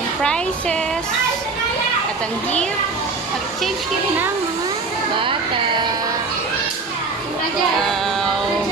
ang prizes at ang gift, exchange gift ng mga bata. Wow!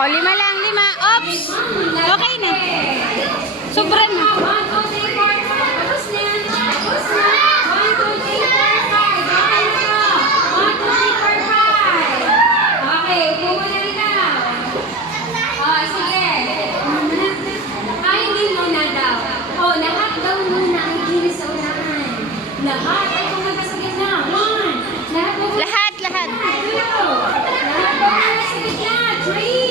O, 5 lang, 5. Oops! Okay na. Sobra na. 1, 2, 3, 4, 5. Tapos na. Tapos na. 1, 2, 3, 4, 5. Okay na to. 1, 2, 3, 4, 5. Okay, upo mo na ikaw. O, sige. Ay, hindi muna daw. O, lahat daw muna ang kinis sa unahan. Lahat ay pumunta sa gitna. 1. Lahat pumunta. Lahat. 2. Lahat pumunta sa gitna. 3.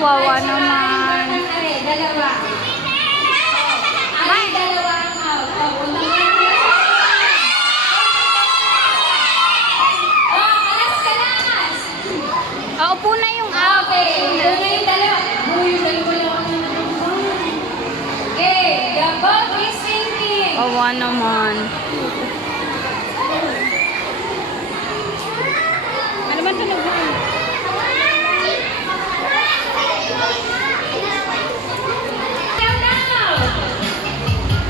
Kawawa naman. Dalawa. Ay, dalawa ang out. Alas ka na, alas. Upo na yung out. Okay, upo na yung dalawa. Yung dalawa lang. Okay, the ball Kawawa naman. Ano ba tunog mo?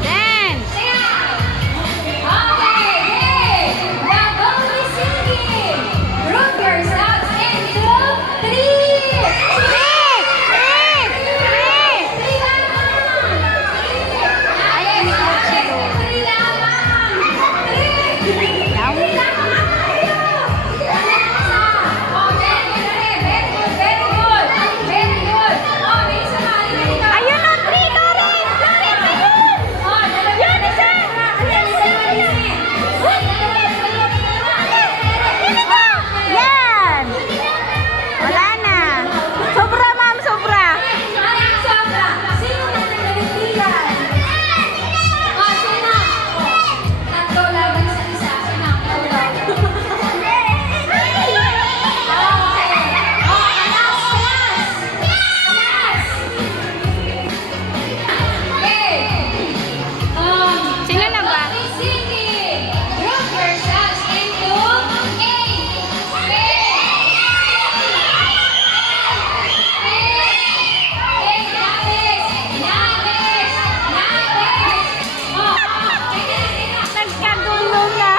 Dance! Ayun o, 3, Loren! Yan, isa! Yan! Wala na. Sobra, ma'am, sobra. Sino na ba? Nagkagulo na.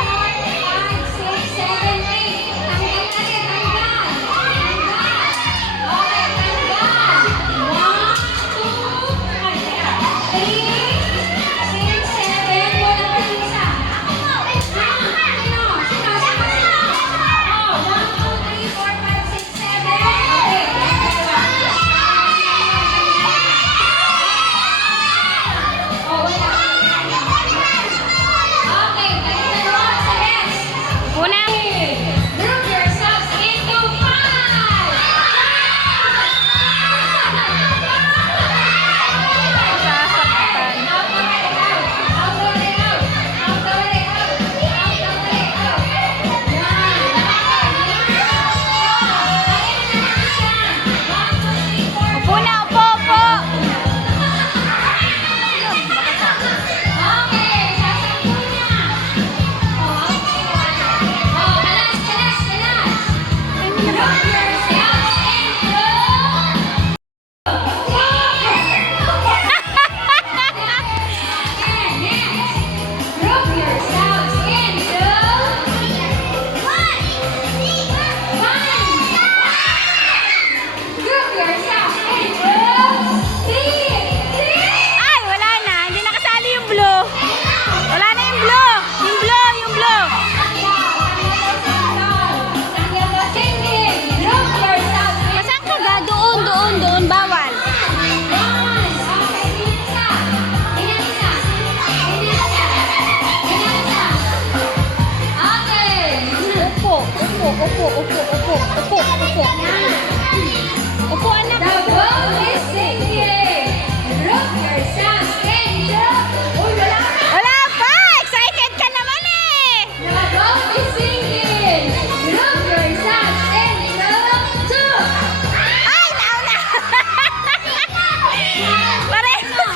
Una. Sasaktan. Upo na, upo, upo. Ay, wala na. Hindi nakasali yung blue. Wala na yung blue. Yung blue, yung blue. Masang ka ba? Doon, doon, doon. Bawal. Upo, upo, upo, upo, upo, upo, upo. Upo, anak. Wala pa! Excited ka naman eh! Ay, nauna! Pareho!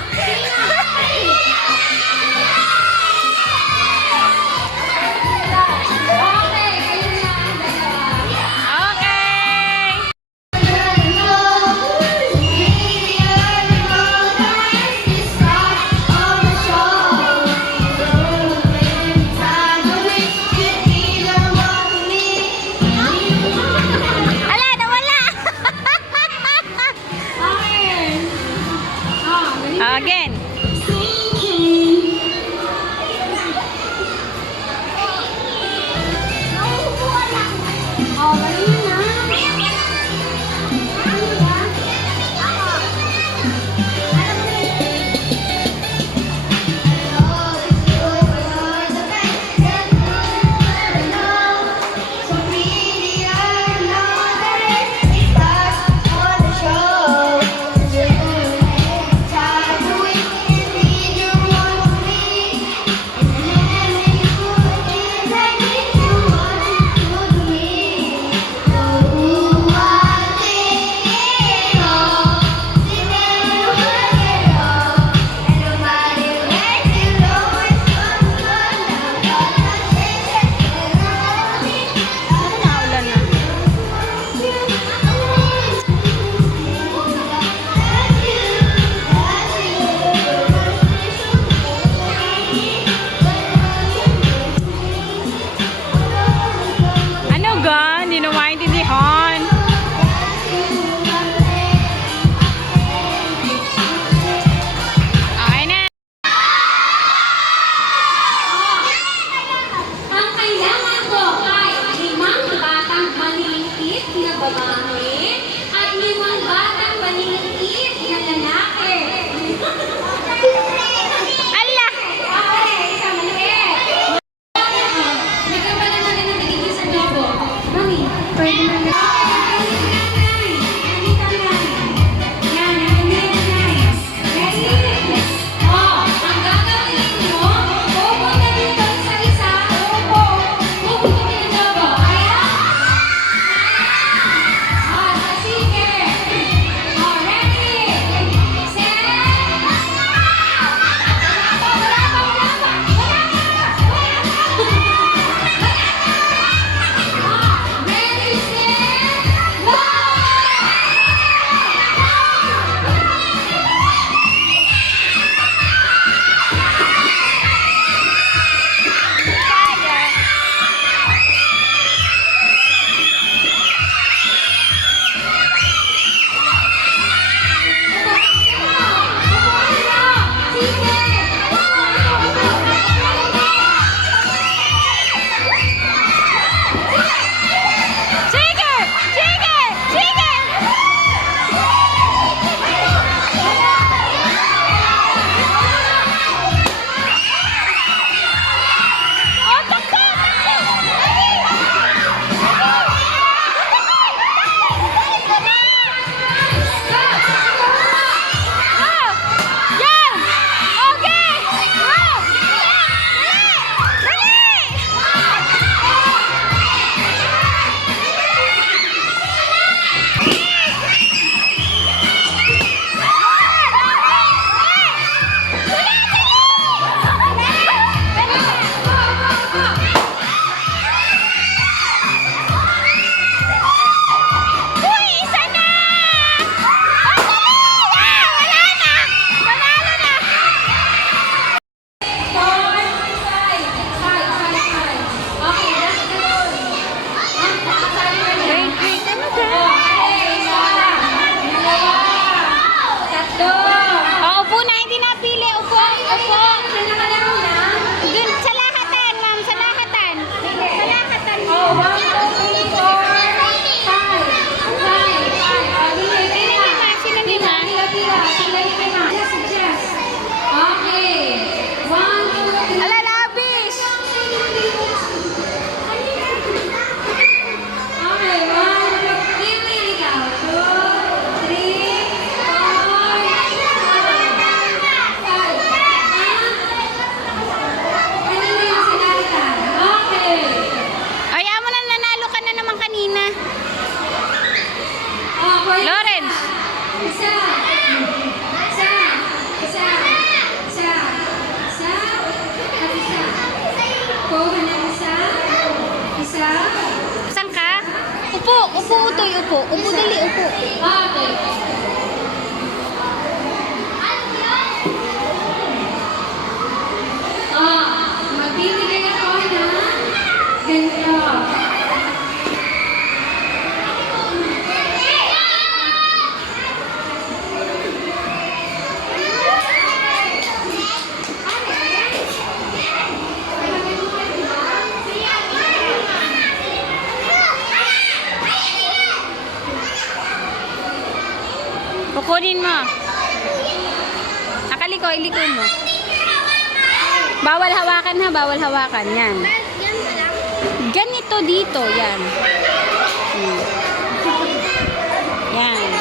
Okay! Ala, nawala! Again. Show. maliliit na lalaki. Ala! Okay, isang maliit. Nagkabala na ng tigil sa globo. Mami, pwede na na. Sige! Sige! Sige! Oh, takbo! Oh! Yan! Okay! Oh! Dali! Uy, isa na! Oh, dali! Ah, wala na! Panalo na! Wait, wait, ano ba? Oh, upo na, hindi napili. Upo, upo. Dun, sa lahatan, ma'am, sa lahatan. Sa lahatan. Sino lima? Ala, labis! Ayaw mo na, nanalo ka na naman kanina. Lawrence. Isa. Isa. Isa. Isa. Isa. At isa. Kuha ng isa. Isa. Saan ka? Upo, upo, utoy, upo. Upo, dali, upo. Okay. Magbibigay ako ng ganito. Kukunin mo. Nakaliko, iliko mo. Bawal hawakan ha, bawal hawakan. Yan. Ganito dito, yan. Yan.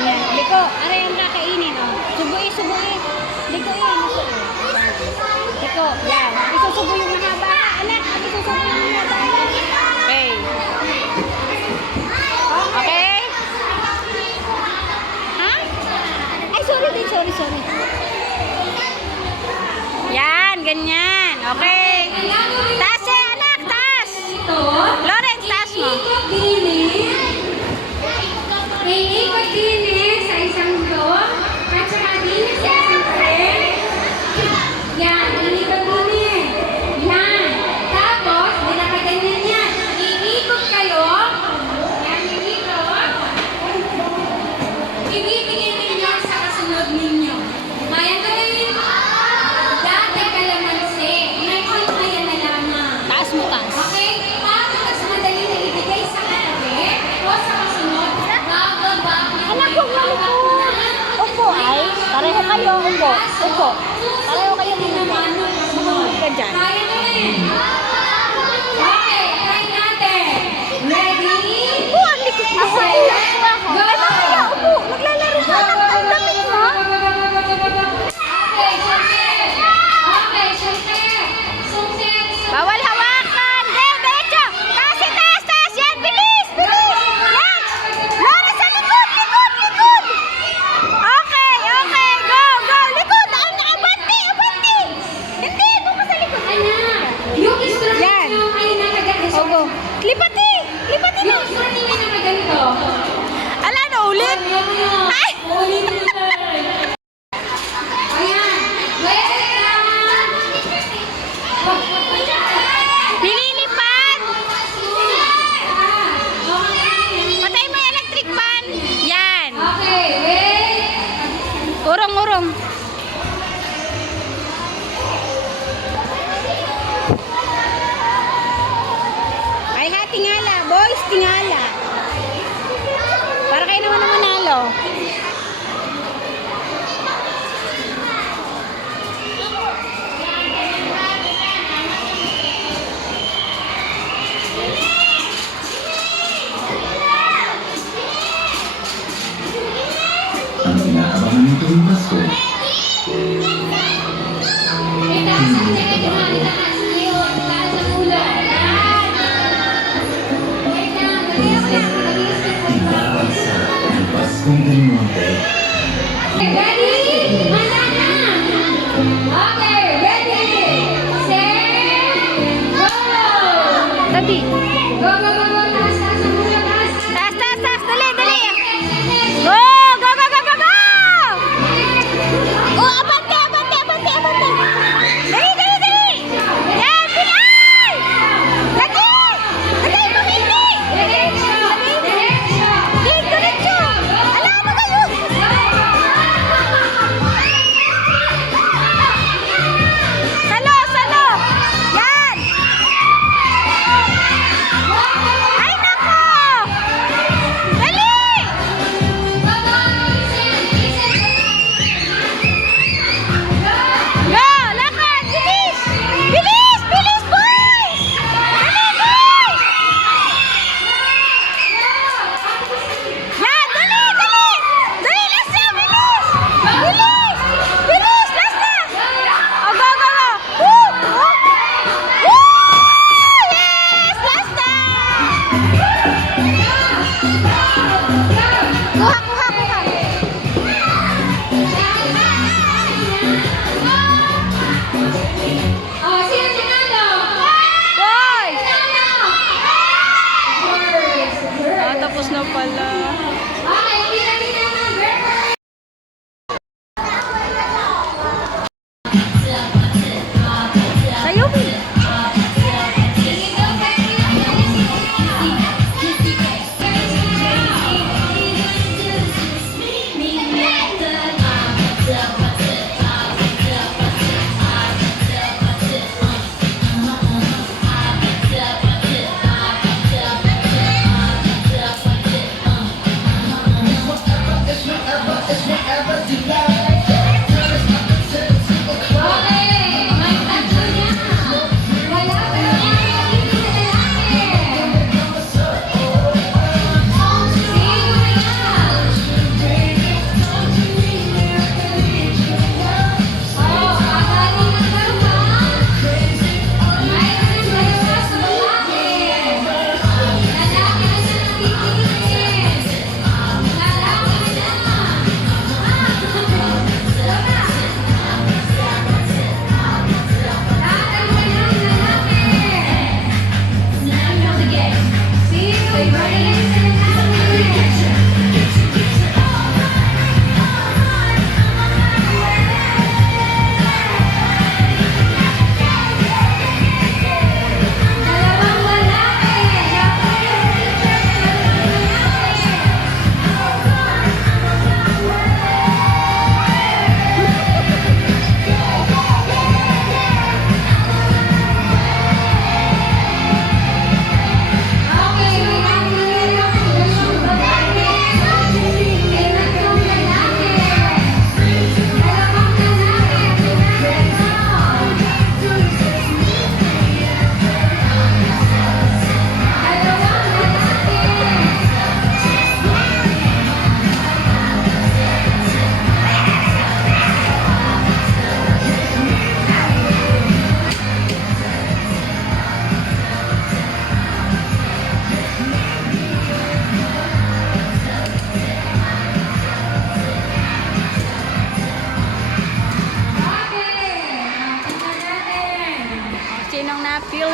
Yan. Liko, aray yung kakainin, oh. Subuin, subuin. Likoin. Liko, yan. Isusubo yung mahaba. Anak, isusubo yung mahaba. Okay. Okay? Ha? Ay, sorry din, sorry. Yan, ganyan. Okay. Taas eh, anak, taas. Lawrence, taas mo. Iikot din sa isang blok at saka din sa isang frame. Yan, iikot din. Yan. Tapos, nakaganyan yan. Iikot kayo. Yan, iikot. Ibibigay ninyo sa kasunod ninyo. Mayan ko rin. Dati kalamansi. Ngayon kayo, upo. Upo. Pareho kayo muna. Sumunod ka dyan. Kaya naman. Okay, try natin. Ready? Upo, ang likod mo. Go! Ay, mamaya, upo. Maglalaro ka. Ang damit mo. Okay, sunset. Okay, sunset. Sunset. Bawal hawakan. Diretso. Taas, taas, taas. Yan, bilis, bilis. Next. Laura, sa likod, likod, likod. Okay, okay. Go, go. Likod. Abante, abante. Hindi, doon ka sa likod. Anak, yung instrument Yan. nyo ay nakaganito. Ogo. Lipati. Lipati na. Yung instrument nyo ay nakaganito. Ala na ulit. Ay. Ulit na. Ayan. Ready na. Nililipat. Patay mo yung electric fan. Yan. Okay, wait. Urong, urong. Ay ha, tingala. Boys, tingala. Para kayo naman ang manalo. Ang inaabangan nitong Pasko, May taas ang teka nyo. Taas ngayon. Taas ang ulo. Ayan. Wait lang. Mag-i-step. Mag-i-step. ibaasa ng Paskong Del Monte. Ready? Handa na! Okay, ready! Set! Go! Tabi. Go, go, go, go! Taas, taas ang ulo, taas! Taas, taas, taas. Dali, dali. Next, Go, go, go, go, go, go. Oh, abante, abante, abante, abante. Dali, dali, dali. Yan, bilis. Lagi. Lagi mo hindi. Diretso! Diretso! Diretso. Ala, ano kayo?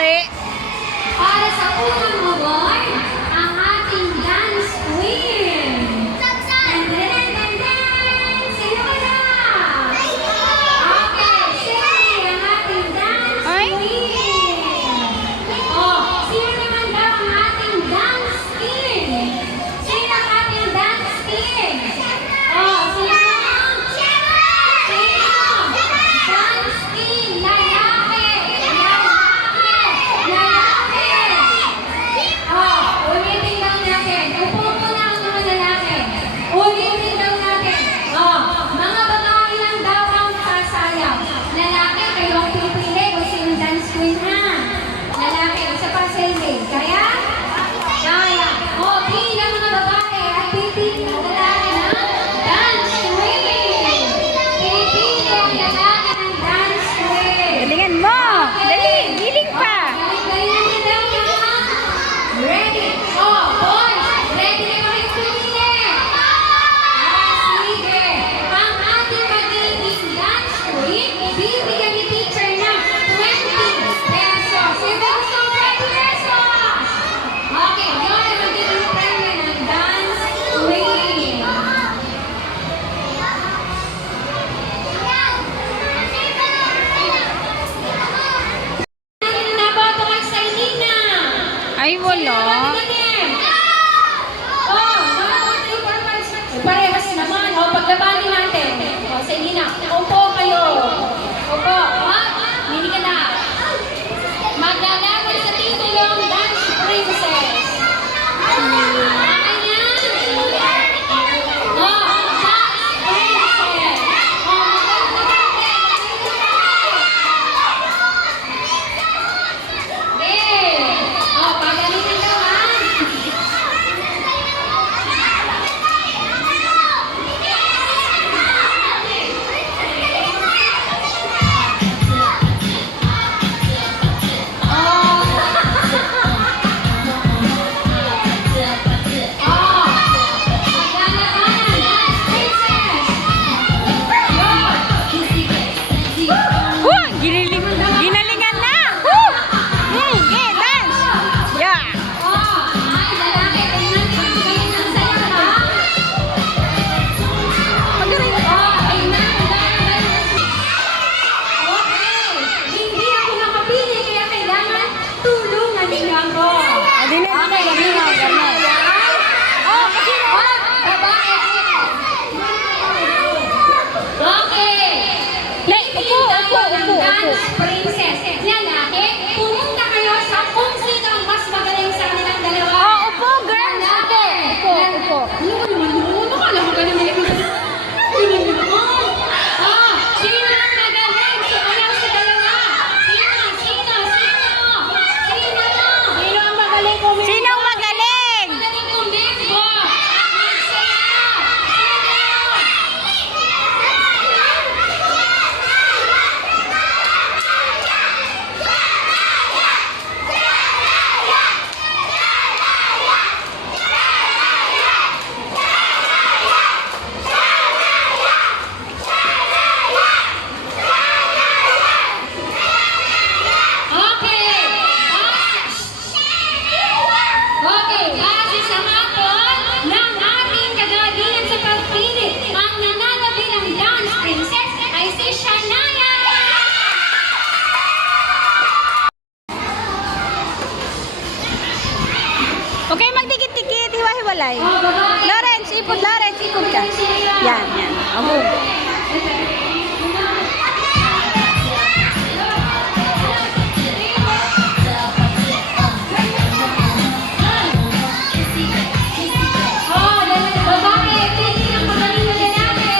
Dali. Para sa unang award, ang ating dance queen. Sino ka na? Okay, siyempre ang ating dance Ay. queen. Oh, sino naman daw ang ating dance queen? Sino ang ating dance queen? Oh, sino? Sino? Dance queen, lalaki. Oh, ulitin daw natin. Upo po na ang mga lalaki. Ulitin daw natin. Oh, mga babae lang daw ang sasayaw. Lalaki, kayo ang pipili kung sino dance queen ha. Lalaki, isa pa Cindy. Kaya? Kaya. Oh, pili ang mga babae at pipili ang lalaki na dance queen. Pipili ang lalaki ng dance queen. Galingan mo. Dali. Giling pa. Galing-galingan niyo daw yan. Ready? Oh, boys! Ready na kayo pumili? Sige. Ang ating magiging dance queen, bibigyan ni teacher ng 20 pesos. Sino gusto ng 20 pesos? Okay, yun ang magiging premyo ng dance queen. Ano na naboto kay Sailina? Ay, wala. Parehas naman. O, paglabanin natin. O, sige na. Upo kayo. Upo. Ha? Hindi ka na. Maglalaban sa titulong Dance Princess. Okay na? O, Dance Princess. O, o, pagalitin daw ha. Giniling. Ginalingan na. Okay, dance. Yeah. Hindi ako nakapili kaya kailangan tulungan niyo ako. Adi na, Okay, ganun. Oh, kasi babae. Okay. Upo, upo, upo, Dance upo. princess. Lalaki, pumunta kayo sa kung sino ang mas magaling sa kanilang dalawa. Oh, upo, girls. Upo, upo, upo. Nakala mo ka naman sino ang magaling sa kanilang sa dalawa? Sino? Sino? Sino ang magaling? Magaling kumimbo. Magsaya. Okay, base sa mapon ng ating kagagalingan sa pagpili, ang nanalo bilang dance princess ay si Shania! Okay, magdikit-dikit. Hiwa-hiwalay. Oh, babae. Lawrence, Lawrence, ikot ka. Yan, yan. Amo. Oh, babae, pili ng magaling na lalaki.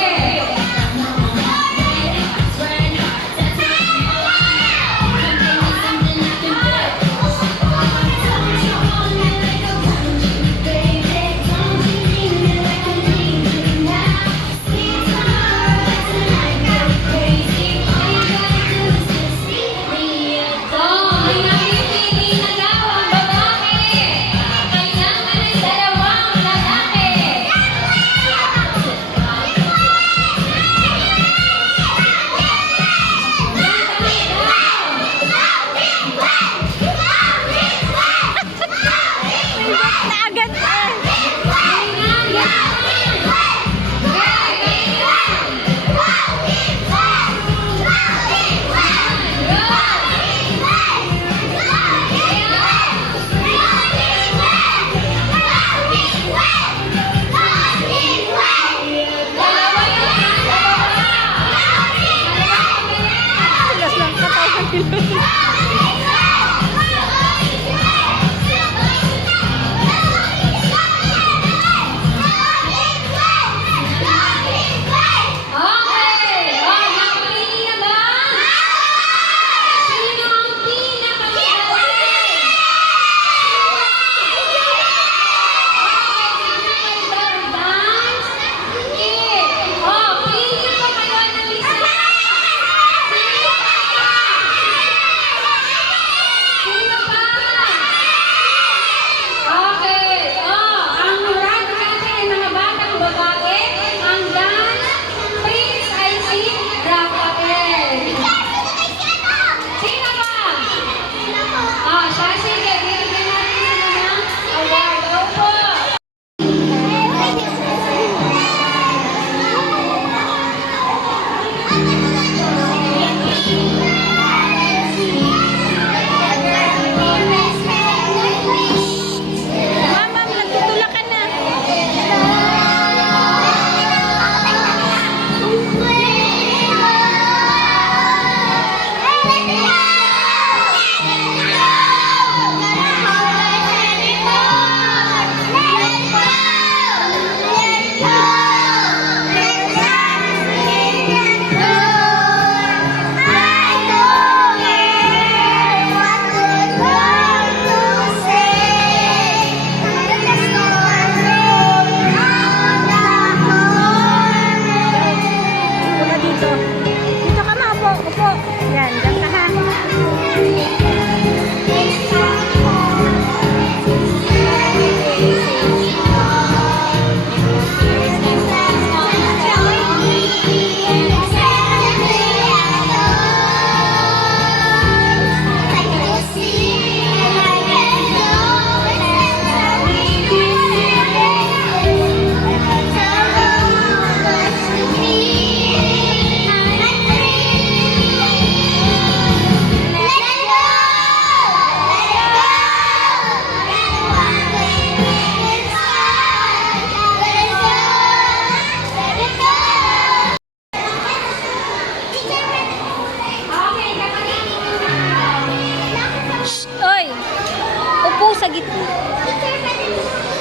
gitna.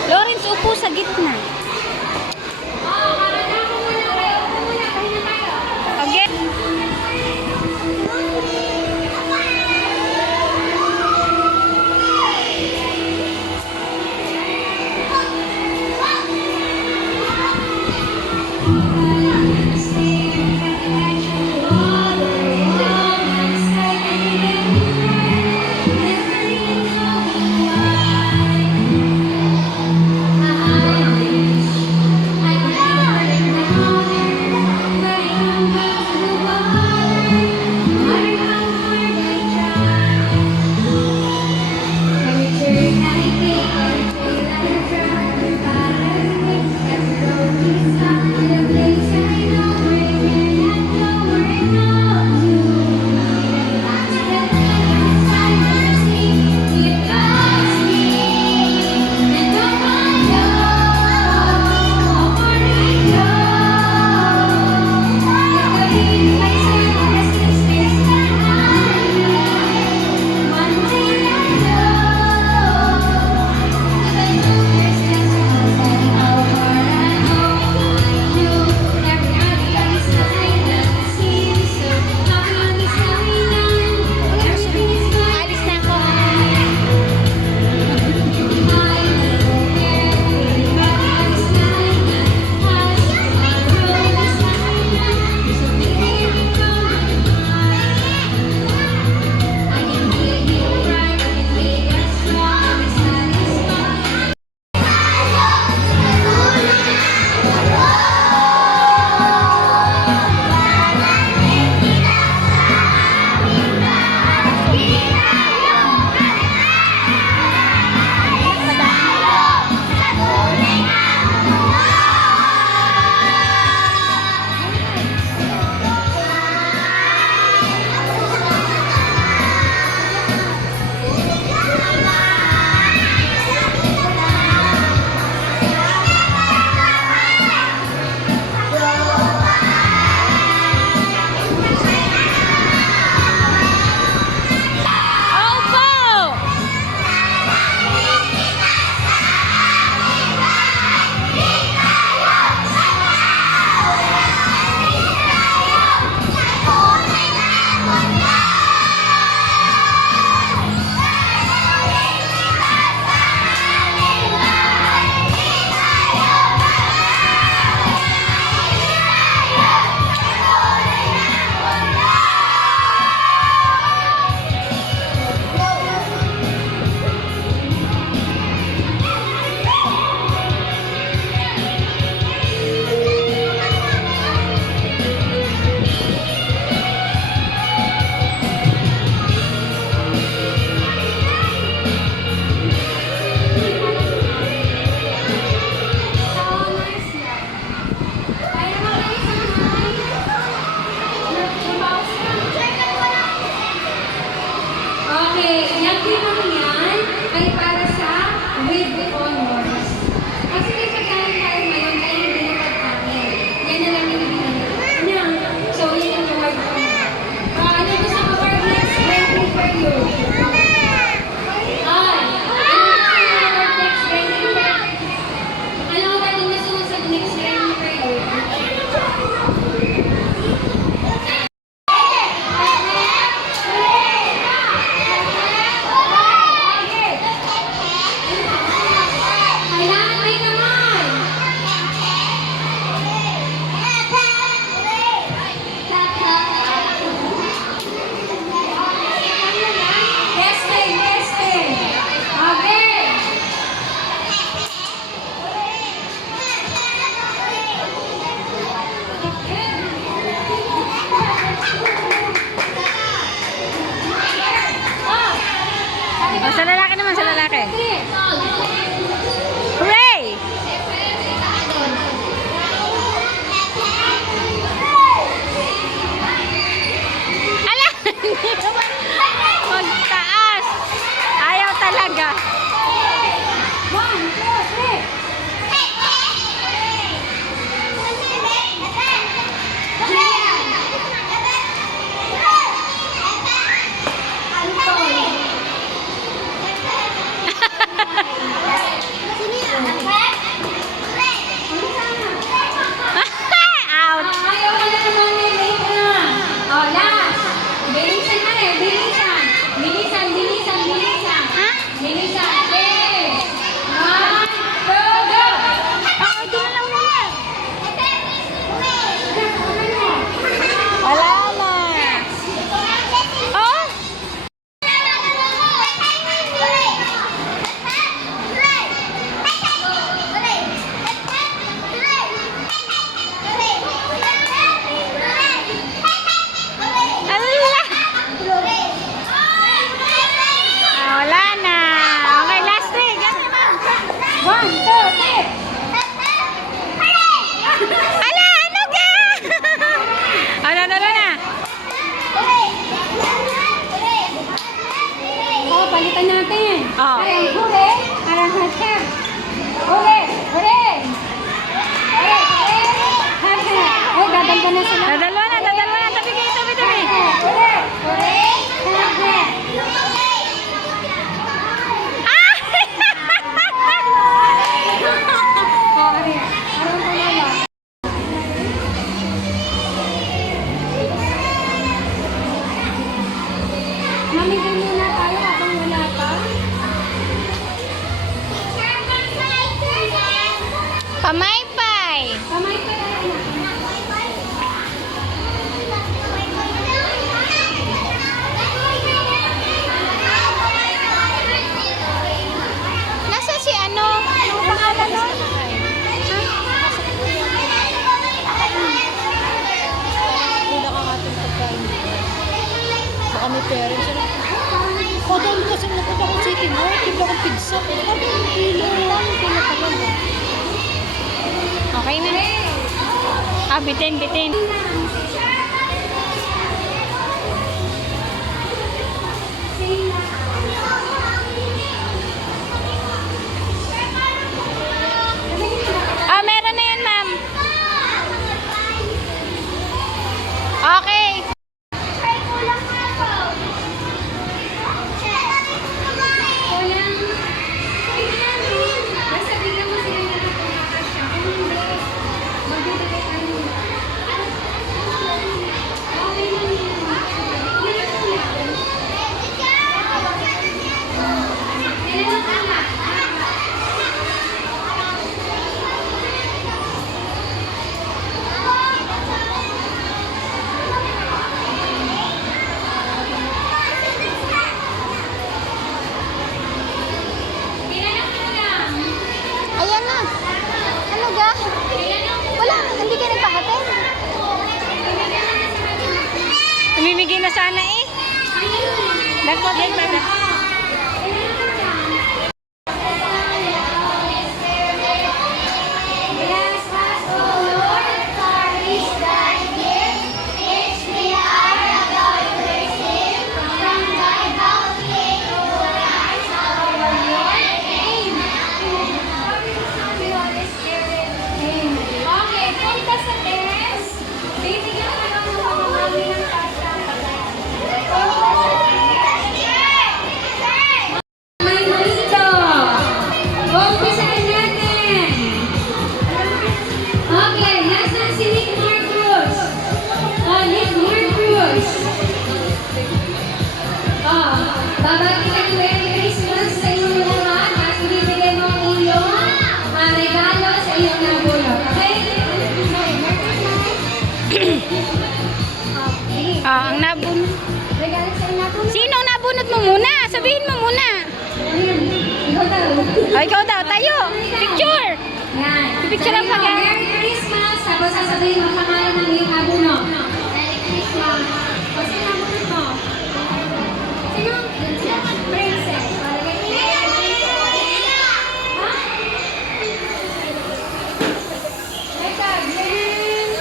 Lawrence, upo sa gitna. Karanahan ko muna kayo. Upo muna. Pahinga tayo. Okay. Pamaypay. Kamay pa yan. Nasa si ano? Anong pangalan nun? Baka may parents sila. Kodol kasi napunta ko city mo. Tigla ko pizza. Sabi ang kilo. Kilo pa lang. Okay na. Ah, bitin, bitin. Ah, meron na yan, ma'am. Okay. Kulang. Basta bigyan mo sila na lang kung makasya. Kung hindi, magbibigay tayo. Okay lang yun. Ilan mo lang. Ilan ang anak? Ilan ang anak? Ayan na. Ano ga? Ilan ang Wala, hindi ka nagpahatid. Namimigay na sana eh. Dapat yan ba? Bless us, O Lord, for this thy gift, which we are about to receive from thy bounty to rise our Lord. Amen. Holy Spirit. Amen. Okay, punta sa test. Bibigyan ka lang ng pamamali ng tasa. May malito. Umpisahan natin. Okay, nasaan si Nick Marcos? Nick Marcos. Babati ka Merry Christmas sa inyong lahat at ibibigay mo ang iyong regalo sa iyong nabulot. Okay? Okay. Ah, ang nabunot. Regalo sa iyong nabulot. Sino ang nabunot mo muna? Sabihin mo muna. Ayan. Ikaw daw. O, ikaw daw. Tayo. Picture. Yan. Picture lang pag- Merry Christmas. Tapos sasabihin mo ang pangalan ng iyong nabulot. Merry Christmas. O, sino nabulot mo? Sino? Princess. Ha? Teka, Glenn.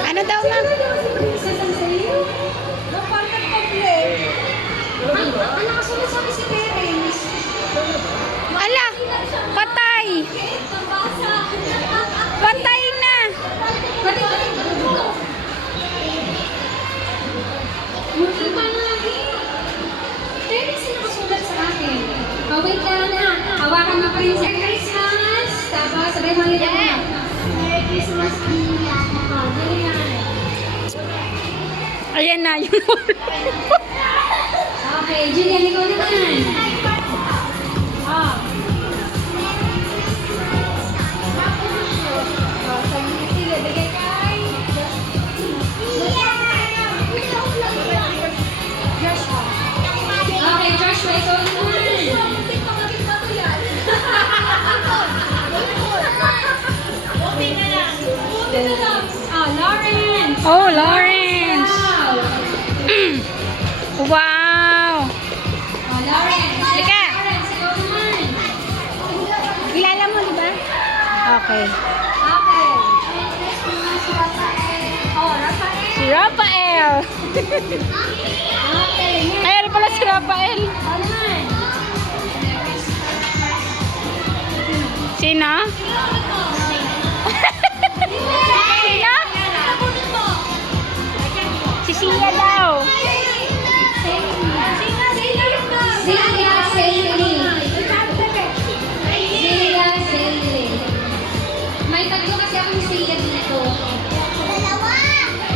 Ano daw, ma'am? Ang nakasunod sabi si parents. Ala, patay. Patay na. Hindi pa nga eh. Parents yung nakasulat sa akin. Oh, wait lang na. Hawakan mo pa rin sa Christmas. Tapos sabi mo yun na. Merry Christmas, Pia. Oh, dali yan. Ayan na yun. Okay, Julian, ikaw naman. Oh. Sige, bigay kay Joshua. Okay, Joshua, ikaw naman. Oh, Lawrence. Oh, Lawrence. Wow. Wow. Oh, Lawrence. Halika. Lawrence, ikaw naman. Kilala mo, di ba? Okay. Okay. Oh, Rafael. Si Rafael. Okay. Ay, ano pala si Rafael? Ikaw naman. Sino? Sino? Si Sia daw. Celia Sailey. Celia Sailey. May tatlo kasi akong Celia dito.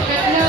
Tatlo.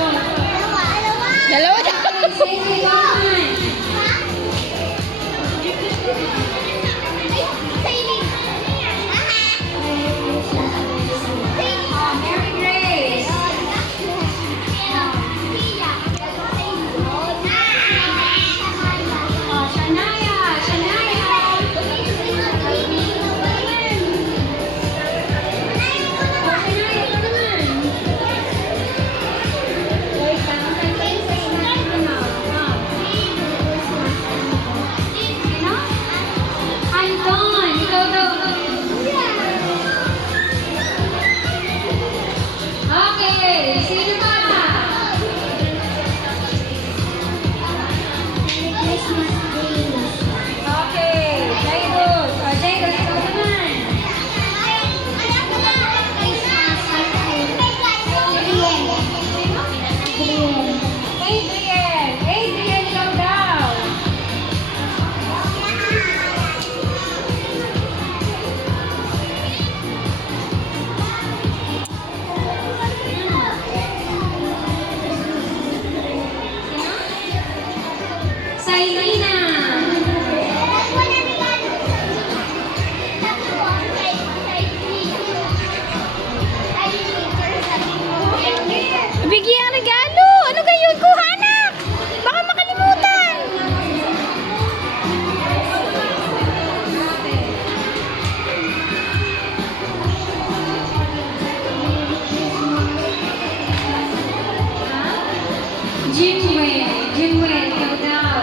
Rina. Bigyan ang regalo! Ano kayo? Kuha na! Baka makalimutan! Jinwei, ikaw daw.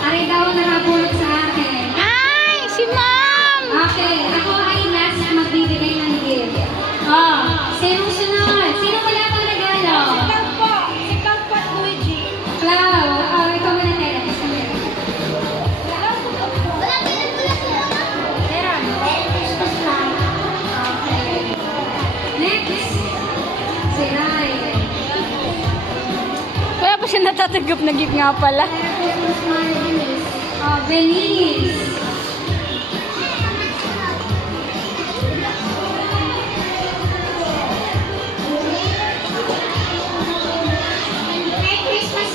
Ari daw ang nakapulot sa akin. Ay! Si Ma'am! Okay, ako ay last na magbibigay ng gift. Sinong sunod? Sino wala pang regalo? Ikaw po, Luigi. Clau, ikaw muna tayo. Next, si Rai. Wala pa siya natatanggap na gift nga pala. Venice.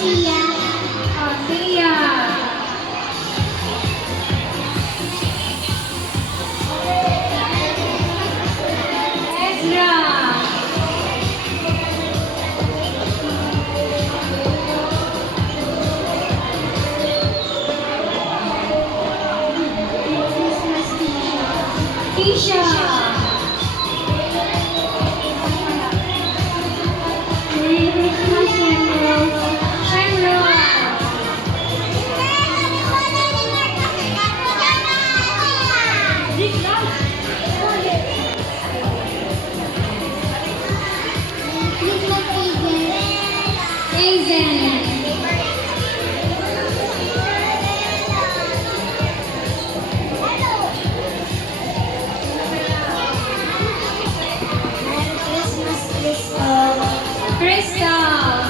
Sia. Ezra. Keisha. Merry Christmas, Shamrock. Hazen. Crystal.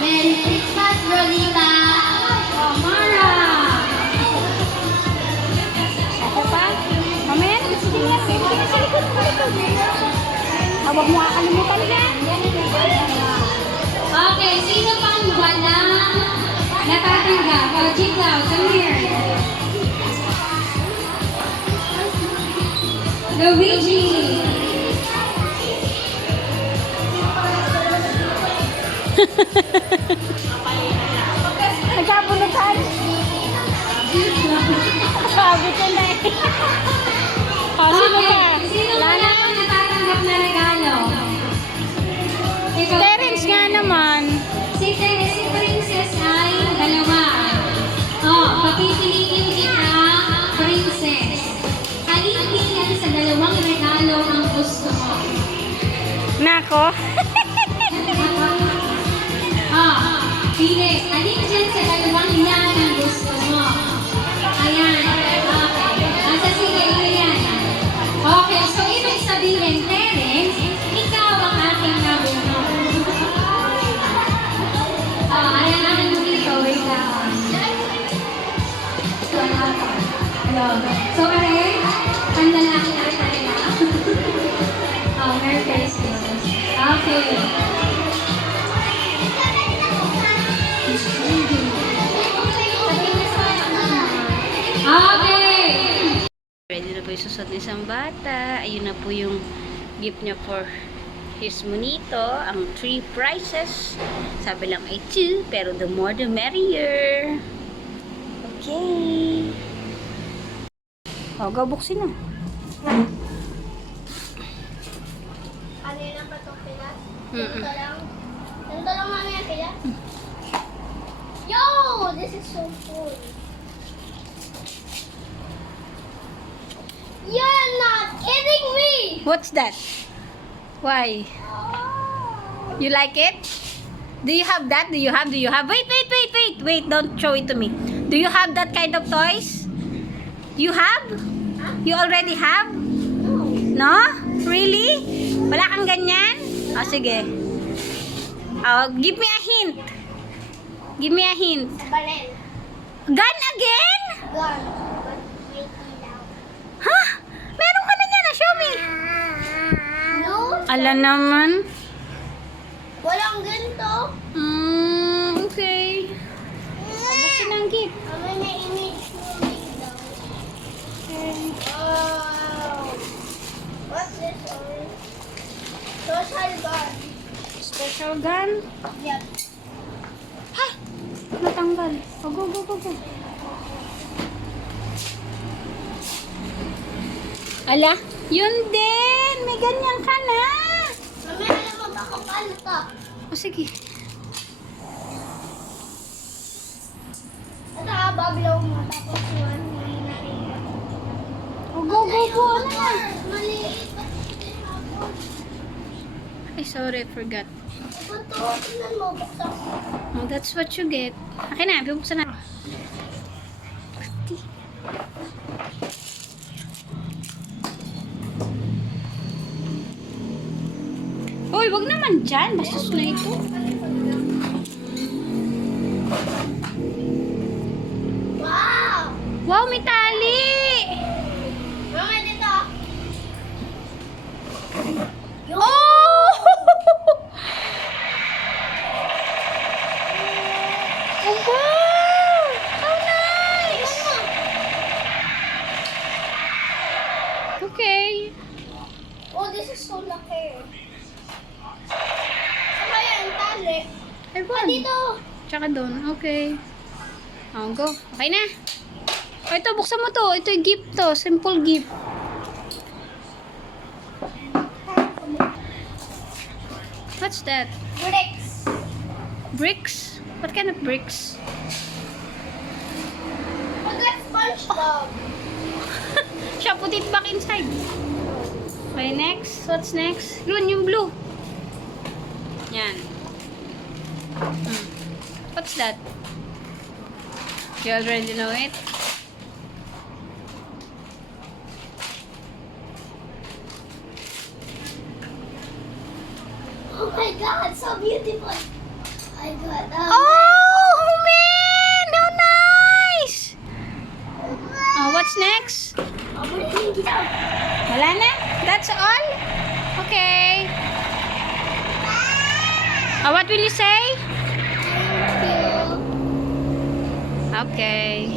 Merry Christmas, Rolita! Mara. Ako pa? Mamaya na, sige nga. Sige na sa likod. Huwag mo kakalimutan yan. Okay, sino pang walang natatanggap? O, Jinglaw, come here. Luigi. Nagkabunutan. Sabi ko na eh. O, sino Okay, pa? sino Wala wala na. pang natatanggap na regalo? Ikaw, Terence nga naman. Si Princess ay dalawa. Papipiliin kita, Princess. Alin yan sa dalawang regalo ang gusto mo? Nako. Pili. Alin dyan sa dalawang yan ang gusto mo? Ayan. Okay. Sige, yan. Okay, so ibig sabihin, Terence, ikaw ang ating nabunod. Ayan naman mo dito. Wait lang. So, Karen, ang lalaki na rin tayo. Merry Christmas. Okay. Okay. Ready na po yung susot ng isang bata. Ayun na po yung gift niya for his monito. Ang 3 prizes. Sabi lang ay 2, pero the more the merrier. Okay. O, gabuksin na. Ano yun ang patong pilas? Mm-mm. Ganito lang. Ganito lang mami ang pilas? Yo! This is so cool. You're not kidding me! What's that? Why? You like it? Do you have that? Do you have? Wait, don't show it to me. Do you have that kind of toys? You have? You already have? No? Really? Wala kang ganyan? O, sige. Give me a hint. Give me a hint. Barrel. Gun again? Gun. But may ilaw. Ha? Meron ka na dyan, show me. No. Ala naman. Walang ganito. Okay. Buksin ang gift. Mama, na-image mo ilaw. Wow. What's this one? Social gun. Special gun. Yep. Ha? Natanggal. Oh, go, go, go, go. Ala, yun din. May ganyan ka na. Mama, alam mo ba kung paano to? O, sige. Ito bablaw mo. Tapos one, may narinig. O, go, go, go. Ano na? Maliit. Ba't hindi hapon? Ay, sorry, I forgot. Ito, tingnan mo. Buksan ko. Oh, that's what you get. Akin na, bubuksan na. Uy, wag naman dyan. Bastos na ito. Wow! Wow, may tali! Mama, dito. Oh! Oh, wow! How nice! Okay. Oh, this is so lucky. Saka yan, tali. Ay, Ah, dito. Tsaka doon. Okay. Oh, go. Okay na. Oh, ito, buksan mo to. Ito yung gift to. Simple gift. What's that? Bricks. Bricks? What kind of bricks? Forget SpongeBob. Siya, put it back inside. Okay, next. What's next? Yun, yung blue. Yan. What's that? You already know it? Oh my God, so beautiful. I got Oh, man! How nice! Oh, what's next? Wala na? That's all? Okay. What will you say? Thank you. Okay.